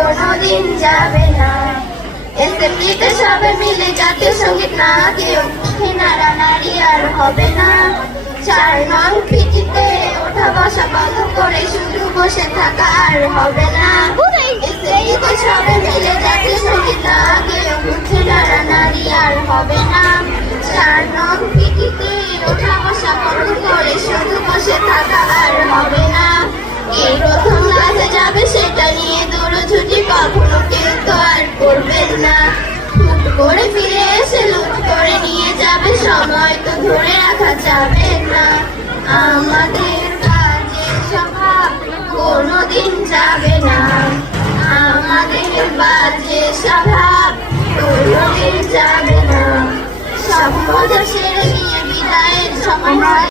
কোনোদিন যাবে না। এসএমপিতে সবাই মিলে জাতীয় সঙ্গীত না কেউ নাড়ানাড়ি আর হবে না। 4 নং পিটিতে ওঠা বসা বন্ধ করে শুধু বসে থাকা আর হবে না। এসএমপিতে সবাই মিলে জাতীয় সঙ্গীত না কেউ নাড়ানাড়ি আর হবে না। 4 নং পিটিতে ওঠা বসা বন্ধ করে শুধু বসে থাকা আর হবে না। কে প্রথম ক্লাসে যাবে সেটা নিয়ে দৌড়ঝুঁটি কখনো কেউ তো আর করবেন না। হুট করে ফিরে এসে লুট করে নিয়ে যাবে সময় তো ধরে রাখা যাবে না। আমাদের কাজের স্বভাব কোনোদিন যাবে না। আমাদের বাজে স্বভাব কোনোদিন যাবে না। সব মজা সেরে নিয়ে বিদায়ের সময়